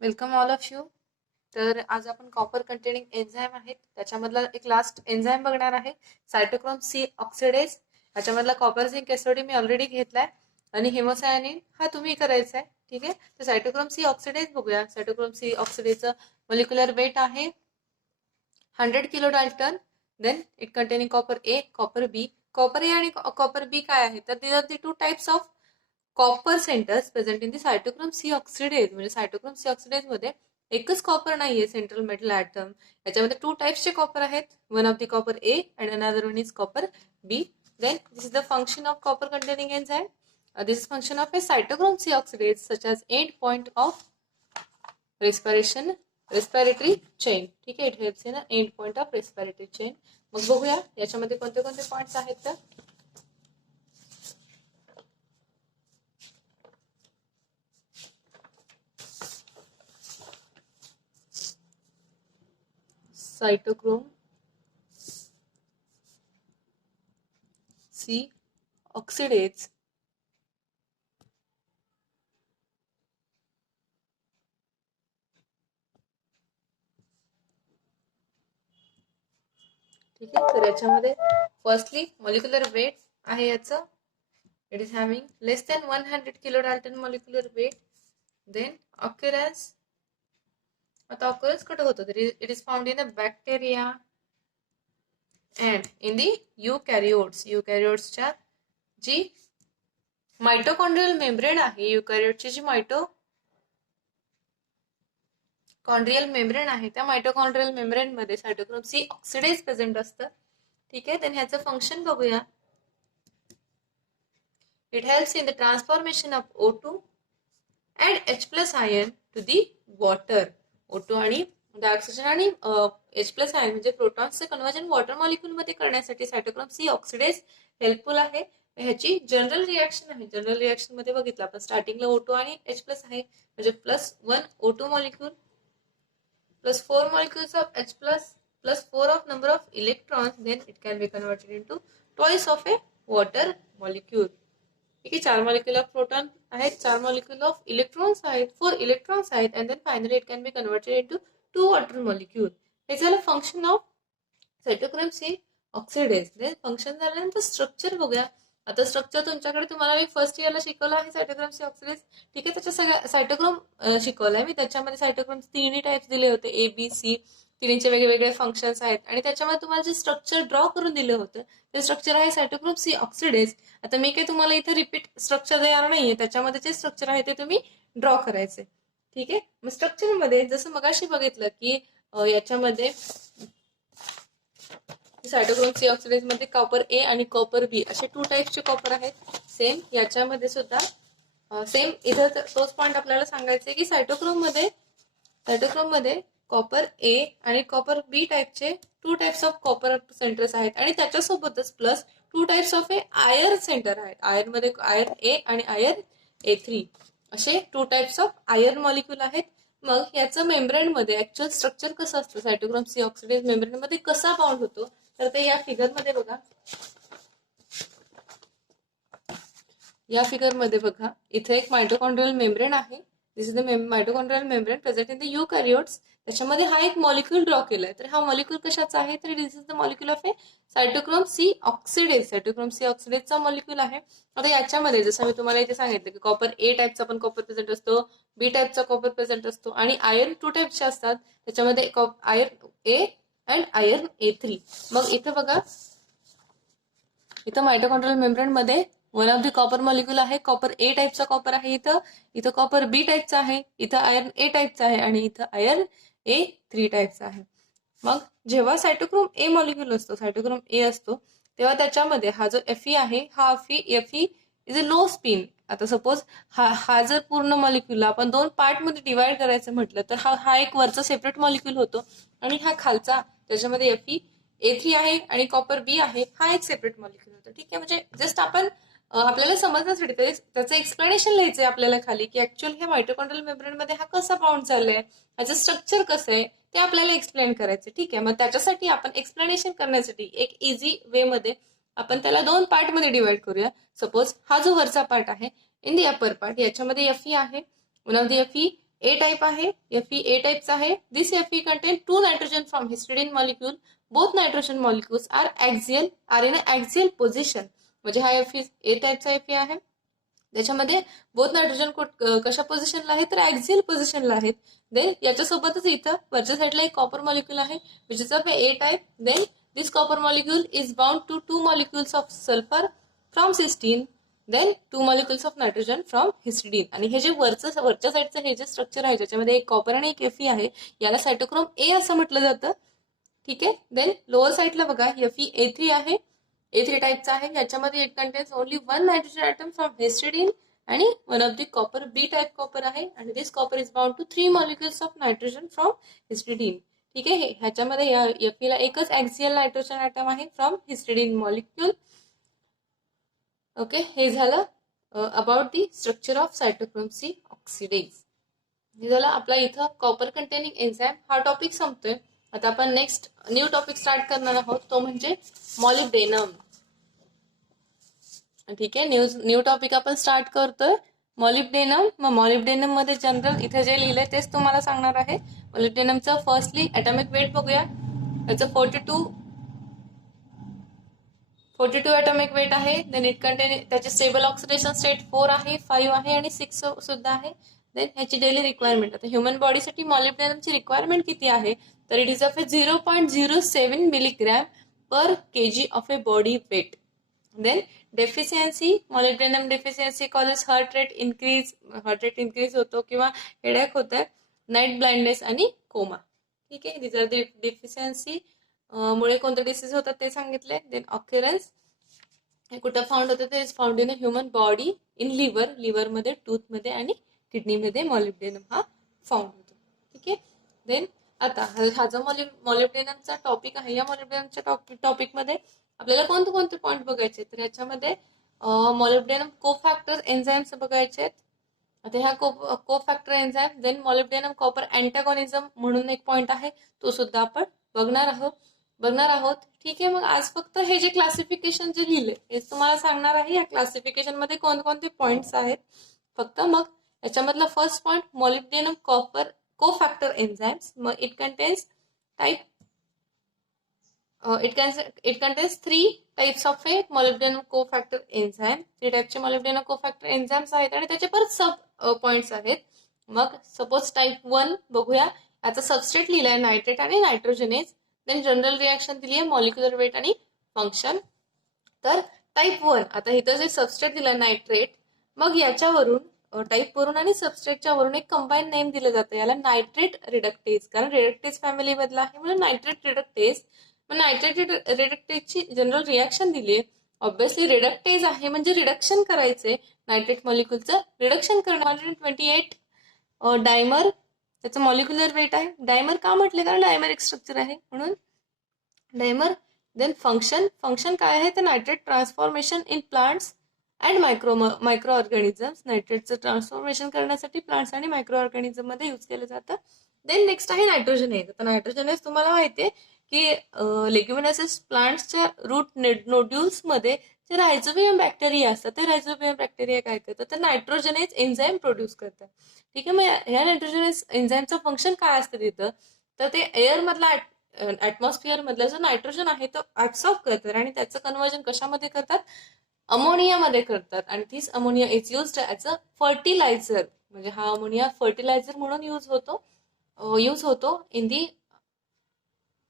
Welcome all of you. तर आज आपण कॉपर कंटेनिंग एन्झाईम आहेत त्याच्यामधला एक लास्ट एन्झाईम बघणार आहे, सायटोक्रोम सी ऑक्सिडेज. याच्यामधला कॉपर झिंक एसओडी मी ऑलरेडी घेतलाय आणि हेमोसायनिन हा तुम्ही करायचा आहे. ठीक आहे, तर सायटोक्रोम सी ऑक्सिडेज बघूया. सायटोक्रोम सी ऑक्सिडेजचं मोलिक्युलर वेट आहे 100 kilo dalton. Then it containing copper A, copper B. Copper A आणि कॉपर बी काय आहे, तर these are the two types of copper centres present in the cytochrome C oxidase. म्हणजे सायटोक्रोम C ऑक्सिडेज मध्ये एकच कॉपर नाहीये सेंट्रल मेटल ॲटम. याच्यामध्ये टू टाइप्सचे कॉपर आहेत. One of the copper A and another one is copper B. Then this is the function of copper containing enzyme. This is function of a cytochrome C oxidase such as end point of respiratory chain. ठीक आहे, it helps in end point of respiratory chain. मग बघूया याच्यामध्ये कोणते कोणते points आहेत. तर सायटोक्रोम C oxidase ठीक आहे, तर याच्यामध्ये फर्स्टली मॉलिक्युलर वेट आहे याचं. It is having less than 100 kilo dalton molecular weight. Then occurrence, आता ऑक्युरन्स कुठे होतं, तर it is found in a bacteria and in the eukaryotes. युकॅरियोट्सच्या जी मायटोकॉन्ड्रियल मेम्ब्रेन आहे, युकॅरियोटची जी मायटोकॉन्ड्रियल मेम्ब्रेन आहे, त्या मायटोकॉन्ड्रियल मेम्ब्रेन मध्ये सायटोक्रोम सी ऑक्सिडेज प्रेझेंट असतं. ठीक आहे, देन ह्याचं फंक्शन बघूया. It helps in the transformation of O2 and H plus ion to the water. O2 आणि डायऑक्सिजन आणि H plus ion म्हणजे प्रोटॉन्सचे कन्व्हर्जन वॉटर मॉलिक्यूल मध्ये करण्यासाठी सायटोक्रोम सी ऑक्सिडेज हेल्पफुल आहे. ह्याची जनरल रिएक्शन आहे. जनरल रिएक्शन मध्ये बघितलं आपण स्टार्टिंगला O2 आणि H प्लस आहे, म्हणजे +1 O2 molecule +4 molecules of H plus +4 of number of electrons, then it can be converted into twice of a water molecule. ठीक आहे, 4 मॉलिक्युल ऑफ प्रोटॉन आहेत, 4 मॉलिक्युल ऑफ इलेक्ट्रॉन्स आहेत, 4 इलेक्ट्रॉन्स आहेत, and then finally it can be converted into 2 water molecule. हे झालं function of cytochrome C oxidase. Then function झाल्यानंतर structure बघूया. आता स्ट्रक्चर तुमच्याकडे तुम्हाला मी फर्स्ट इयरला शिकवलं आहे सायटोक्रोम सी ऑक्सिडेज. ठीक आहे, त्याच्या सगळ्या सायटोक्रोम शिकवलाय मी. त्याच्यामध्ये सायटोक्रोम तिन्ही टाइप्स दिले होते, ए बी सी. तिन्हीचे वेगवेगळे फंक्शन्स आहेत आणि त्याच्यामध्ये तुम्हाला जे स्ट्रक्चर ड्रॉ करून दिलं होतं ते स्ट्रक्चर आहे सायटोक्रोम सी ऑक्सिडेज. आता मी काही तुम्हाला इथे रिपीट स्ट्रक्चर देणार नाहीये, त्याच्यामध्ये जे स्ट्रक्चर आहे ते तुम्ही ड्रॉ करायचे. ठीक आहे, मग स्ट्रक्चर मध्ये जसं मगाशी बघितलं की याच्यामध्ये सायटोक्रोम सी ऑक्सिडेज मध्ये कॉपर ए आणि कॉपर बी असे टू टाइप्सचे कॉपर आहेत. सेम याच्यामध्ये सुद्धा सेम इथं तोच पॉइंट आपल्याला सांगायचा आहे की सायटोक्रोम मध्ये कॉपर ए आणि कॉपर बी टाइपचे to types of copper centres आहेत आणि त्याच्यासोबतच plus two types of A iron centre आहेत. आयर्न मध्ये आयर्न ए आणि आयर्न A3 असे to types of iron molecule आहेत. मग याचं मेम्ब्रेन मध्ये ऍक्च्युअल स्ट्रक्चर कसं असतं, सायटोक्रोम सी ऑक्सिडेज मेम्ब्रेन मध्ये कसा बाउंड होतो, तर ते या फिगर मध्ये बघा. या फिगर मध्ये बघा, इथे एक मायटोकॉन्ड्रियल मेम्ब्रेन आहे. This is the mitochondrial membrane present in the eukaryotes. त्याच्यामध्ये हा एक मॉलिक्यूल ड्रॉ केलाय. तर हा मॉलिक्यूल कशाचा आहे, तर this is the molecule of a cytochrome C oxidase. Cytochrome C ऑक्सिडेजचा मॉलिक्यूल आहे. आता याच्यामध्ये जसं मी तुम्हाला इथे सांगितलं की कॉपर ए टाइपचा पण कॉपर प्रेझेंट असतो, बी टाइपचा कॉपर प्रेझेंट असतो आणि आयर्न टू टाइपचे असतात. त्याच्यामध्ये iron A and iron A3. मग इथं बघा, इथं मायटोकॉन्ड्रियल मेम्ब्रेन मध्ये one of the copper molecule आहे, कॉपर ए टाइपचा कॉपर आहे. इथं कॉपर बी टाइपचा आहे, इथं आयर्न ए टाइपचा आहे आणि इथं आयर्न A3 टाइपचा आहे. मग जेव्हा सायटोक्रोम ए मॉलिक्यूल असतो, सायटोक्रोम ए असतो, तेव्हा त्याच्यामध्ये हा जो Fe आहे, हा Fe is a low spin. आता सपोज हा जर पूर्ण मॉलिक्यूल आपण 2 पार्ट मध्ये डिवाइड करायचं म्हटलं तर हा एक वरचा सेपरेट मॉलिक्यूल होतो आणि हा खालचा त्याच्यामध्ये Fe A3 आहे आणि कॉपर बी आहे, हा एक सेपरेट मॉलिक्यूल होतो. ठीक आहे, म्हणजे जस्ट आपण आपल्याला समजण्यासाठी त्याचं एक्सप्लेनेशन लिहायचंय आपल्याला खाली की ऍक्च्युअल हे मायटोकॉन्ड्रियल मेम्ब्रेन मध्ये हा कसा बाउंड झालाय, ह्याचं स्ट्रक्चर कसं आहे ते आपल्याला एक्सप्लेन करायचं. ठीक आहे, मग त्याच्यासाठी आपण एक्सप्लेनेशन करण्यासाठी एक इझी वे मध्ये आपण त्याला 2 पार्ट मध्ये डिवाइड करूया. सपोज हा जो वरचा पार्ट आहे इन दी अपर पार्ट, याच्यामध्ये Fe आहे. One of the Fe A type आहे, Fe ए टाइपचा आहे. This Fe contain 2 nitrogen from histidine molecule. Both nitrogen molecules are in axial position. म्हणजे हा Fe ए टाइपचा Fe आहे. त्याच्यामध्ये बोथ नायट्रोजन कशा पोझिशनला आहेत तर ॲक्झियल पोझिशनला आहेत. देन याच्यासोबतच इथं वरच्या साईडला एक कॉपर मॉलिक्यूल आहे which is of a type. Then this copper molecule is bound to 2 molecules of sulphur from cysteine. Then 2 molecules of nitrogen from histidine. आणि हे जे वरच्या साईडचं हे जे स्ट्रक्चर आहे ज्याच्यामध्ये एक कॉपर आणि एक Fe आहे याला सायटोक्रोम ए असं म्हटलं जातं. ठीक आहे. देन लोअर साईडला बघा Fe A3 आहे, A3 टाइपचा आहे. याच्यामध्ये it contains only 1 nitrogen atom from histidine आणि one of the copper B type copper आहे. आणि this copper is bound to 3 molecules of nitrogen from histidine. ठीक आहे. ह्याच्यामध्ये Fe ला एकच ॲक्झियल नायट्रोजन ॲटम आहे फ्रॉम हिस्टिडीन मॉलिक्यूल. ओके, हे झालं about the structure of cytochrome C oxidase. हे झालं आपला इथं कॉपर कंटेनिंग एन्झाईम हा टॉपिक संपतोय. आता आपण नेक्स्ट न्यू टॉपिक स्टार्ट करणार आहोत, तो म्हणजे मॉलिब्डेनम. ठीक आहे, न्यू टॉपिक आपण स्टार्ट करतोय मॉलिब्डेनम. मग मॉलिब्डेनम मध्ये जनरल इथे जे लिहिलंय तेच तुम्हाला सांगणार आहे. मॉलिब्डेनमचं फर्स्टली ॲटॉमिक वेट बघूया. याचं 42 ॲटॉमिक वेट आहे. देन इट कंटेन त्याचे स्टेबल ऑक्सिडेशन स्टेट 4 आहे, 5 आहे आणि 6 सुद्धा आहे. देन ह्याची डेली रिक्वायरमेंट, आता ह्युमन बॉडीसाठी मॉलिब्डेनमची रिक्वायरमेंट किती आहे तर it is of 0.07 milligram per kg of a body weight. Then deficiency, molybdenum deficiency causes heart rate increase होतो किंवा हेडेक होत आहे, नाईट ब्लाइंडनेस आणि कोमा. ठीक आहे. दिस आर द डेफिशियन्सी मुळे कोणते डिसीज होतात ते सांगितले. देन ऑक्युरन्स हे कुठं फाउंड होतं ते is found in a human body, in लिव्हरमध्ये, टूथमध्ये आणि किडनीमध्ये मॉलिब्डेनम हा फाउंड होतो. ठीक आहे. देन आता हा जो मॉलिब्डेनमचा टॉपिक आहे या मॉलिब्डेनमच्या टॉपिकमध्ये आपल्याला कोणते पॉईंट बघायचे तर याच्यामध्ये मॉलिब्डेनम कोफॅक्टर एन्झाईम्स बघायचे आहेत. आता ह्या कोफॅक्टर एन्झाईम. देन मॉलिब्डेनम कॉपर अँटागॉनिझम म्हणून एक पॉईंट आहे तो सुद्धा आपण बघणार आहोत. ठीक आहे. मग आज फक्त हे जे क्लासिफिकेशन जे लिहिले हेच तुम्हाला सांगणार आहे. या क्लासिफिकेशन मध्ये कोणकोणते पॉईंट्स आहेत फक्त. मग याच्यामधला first point molybdenum copper cofactor enzymes. मग it contains 3 types of a molybdenum cofactor enzyme. 3 टाइपचे मॉलिब्डेनम कोफॅक्टर एन्झाईम्स आहेत आणि त्याचे परत सब पॉईंट्स आहेत. मग सपोज टाइप 1 बघूया. याचा सबस्ट्रेट लिहिलाय नायट्रेट आणि नायट्रोजनेज. देन जनरल रिॲक्शन दिली आहे, मॉलिक्युलर वेट आणि फंक्शन. तर टाइप 1 आता इथं जे सबस्ट्रेट दिलंय नायट्रेट, मग याच्यावरून टाइप वरून आणि सबस्ट्रेटच्या वरून एक कंबाईन नेम दिलं जातं याला नायट्रेट रिडक्टेज, कारण रिडक्टेज फॅमिली मधला आहे म्हणून नायट्रेट रिडक्टेज. मग नायट्रेट रिडक्टेजची जनरल रिॲक्शन दिली आहे. ऑब्व्हियसली रिडक्टेज आहे म्हणजे रिडक्शन करायचंय नायट्रेट मॉलिक्युलचं, रिडक्शन करणं. 128 डायमर त्याचं मॉलिक्युलर वेट आहे. डायमर का म्हटले कारण डायमरिक स्ट्रक्चर आहे म्हणून डायमर. देन फंक्शन काय आहे तर nitrate transformation in plants and micro organisms. नायट्रेटचं ट्रान्सफॉर्मेशन करण्यासाठी प्लांट्स आणि मायक्रो ऑर्गॅनिझम मध्ये यूज केलं जातं. देन नेक्स्ट आहे नायट्रोजनेज. आता नायट्रोजनेज तुम्हाला माहितीये की लेग्युमिनोसिस प्लांट्सच्या रूट नोड्युल्स मध्ये जे रायझोबियम बॅक्टेरिया असतात ते रायझोबियम बॅक्टेरिया काय करतात तर नायट्रोजनेज एन्झाईम प्रोड्यूस करतात. ठीक आहे. मग ह्या नायट्रोजनेज एन्झाईमचं फंक्शन काय असतं तिथं तर ते एअर मधला ऍटमॉस्फिअर मधला जो नायट्रोजन आहे तो ऍब्सॉर्ब करतात आणि त्याचं कन्व्हर्जन कशामध्ये करतात अमोनियामध्ये करतात. आणि तीच ammonia is used as a fertiliser. म्हणजे हा अमोनिया फर्टिलायझर म्हणून यूज होतो इन दी.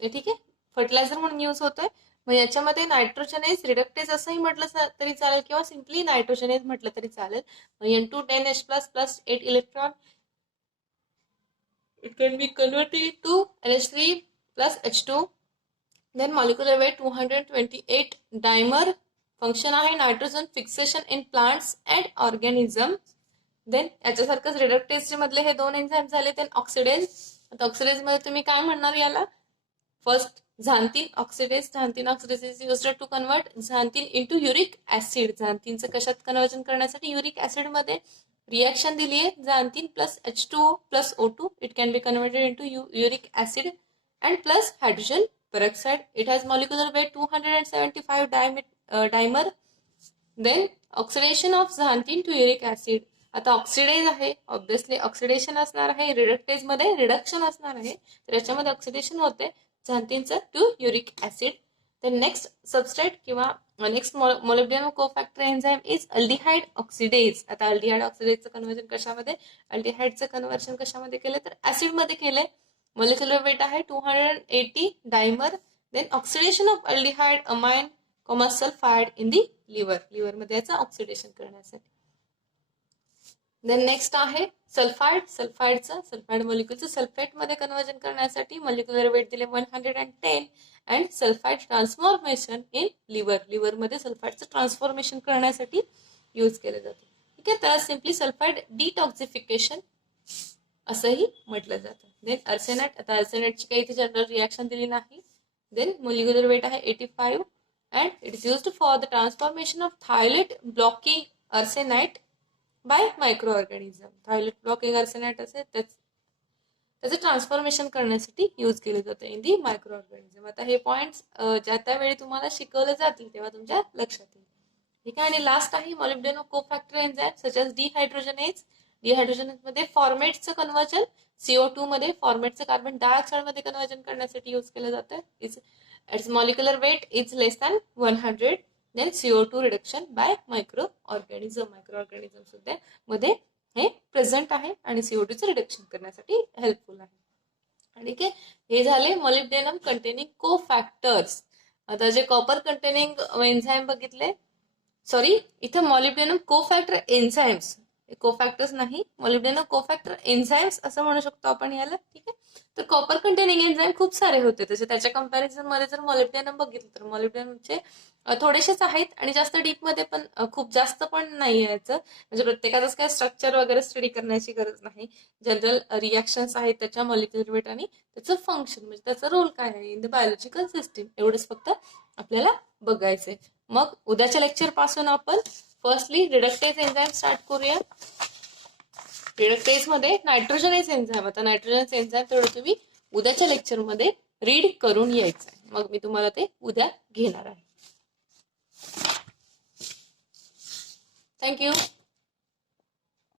ठीक आहे. फर्टिलायझर म्हणून यूज होतोय. मग याच्यामध्ये नायट्रोजनेज रिडक्टेज असंही म्हटलं तरी चालेल किंवा सिम्पली नायट्रोजनेज म्हटलं तरी चालेल. N210H+ plus 8 electron it can be converted to NH3 plus H2. Then molecular weight 228 dimer. Function आहे nitrogen fixation in plants and organism. Then याच्यासारखंच रिडक्टेज मधले हे 2 एन्झाईम झाले. Then oxidase. आता ऑक्सिडेज मध्ये तुम्ही काय म्हणणार याला first xanthine oxidase is used to convert xanthine into uric acid. झांतीनचं कशात कन्वर्जन करण्यासाठी युरिक ऍसिड मध्ये रिॲक्शन दिली आहे. Xanthine plus H2O plus O2 it can be converted into uric acid and plus hydrogen peroxide. It has molecular weight 275 dimer. Then oxidation of xanthine to uric acid. आता oxidase आहे, obviously oxidation असणार आहे, reductase मध्ये reduction असणार आहे, तर याच्यामध्ये oxidation होते झॅन्थिनचं to uric acid. then next substrate किंवा next molybdenum cofactor enzyme is aldehyde oxidase. आता अल्डिहाइड ऑक्सिडेजचं कन्व्हर्जन कशामध्ये, अल्डिहाइडचं कन्व्हर्जन कशामध्ये केलं तर ऍसिड मध्ये केलंय. मोलिक्युलर वेट आहे 280 dimer. Then oxidation of aldehyde amine sulphide in the liver मध्ये याचं ऑक्सिडेशन करण्यासाठी. देन नेक्स्ट आहे सल्फाइड मॉलिक्युलचं सल्फेट मध्ये कन्व्हर्जन करण्यासाठी मोलिक्युलर वेट दिले 110 and sulphide transformation in liver मध्ये सल्फाइडचं ट्रान्सफॉर्मेशन करण्यासाठी यूज केलं जातं. ठीक आहे, त्याला सिम्पली सल्फाइड डिटॉक्सिफिकेशन असंही म्हटलं जातं. देन आर्सेनाइट, आता आर्सेनाइटची काही इथे जनरल रिॲक्शन दिली नाही. देन मोलिक्युलर वेट आहे 85 and it is used for the transformation of thiolate blocking arsenite by micro organism. Thiolate blocking arsenite असेल त्याचं ट्रान्सफॉर्मेशन करण्यासाठी यूज केलं जातं इन दी मायक्रो ऑर्गॅनिझम. आता हे पॉइंट्स ज्या त्यावेळी तुम्हाला शिकवले जातील तेव्हा तुमच्या लक्षात येईल. ठीक आहे, आणि लास्ट आहे molybdenum cofactor enzyme such as dehydrogenase. Dehydrogenase मध्ये फॉर्मेटचं कन्व्हर्जन CO2 मध्ये फॉर्मेटचं कार्बन डायऑक्साइड मध्ये कन्व्हर्जन करण्यासाठी यूज केलं जातं. Its molecular weight is less than 100. Then CO2 reduction by micro organism सुद्धा मध्ये हे प्रेझेंट आहे आणि CO2चं रिडक्शन करण्यासाठी हेल्पफुल आहे. ठीक आहे, हे झाले मॉलिब्डेनम कंटेनिंग कोफॅक्टर्स. आता जे कॉपर कंटेनिंग एन्झाईम बघितले, सॉरी इथे मॉलिब्डेनम कोफॅक्टर एन्झाईम्स, कोफॅक्टर्स नाही, मॉलिब्डेनम कोफॅक्टर एन्झाईम्स असं म्हणू शकतो आपण याला. ठीक आहे, तर कॉपर कंटेनिंग एन्झाईम खूप सारे होते तसे. त्याच्या कंपॅरिझन मध्ये जर मॉलिब्डेनम बघितलं तर मॉलिब्डेनमचे थोडेसेच आहेत आणि जास्त डीप मध्ये पण खूप जास्त पण नाही याचं, म्हणजे प्रत्येकाचंच काय स्ट्रक्चर वगैरे स्टडी करण्याची गरज नाही. जनरल रिॲक्शन्स आहेत त्याच्या मॉलिक्युलर वेट आणि त्याचं फंक्शन म्हणजे त्याचा रोल काय आहे इन द बायोलॉजिकल सिस्टीम, एवढंच फक्त आपल्याला बघायचंय. मग उद्याच्या लेक्चर पासून आपण फर्स्टली रिडक्टेज एन्झाईम स्टार्ट करूया. रिडक्टेज मध्ये नायट्रोजनेज एन्झाईम, आता नायट्रोजनेज एन्झाईम तेवढं तुम्ही उद्याच्या लेक्चर मध्ये रीड करून यायचं आहे. मग मी तुम्हाला ते उद्या घेणार आहे. थँक्यू.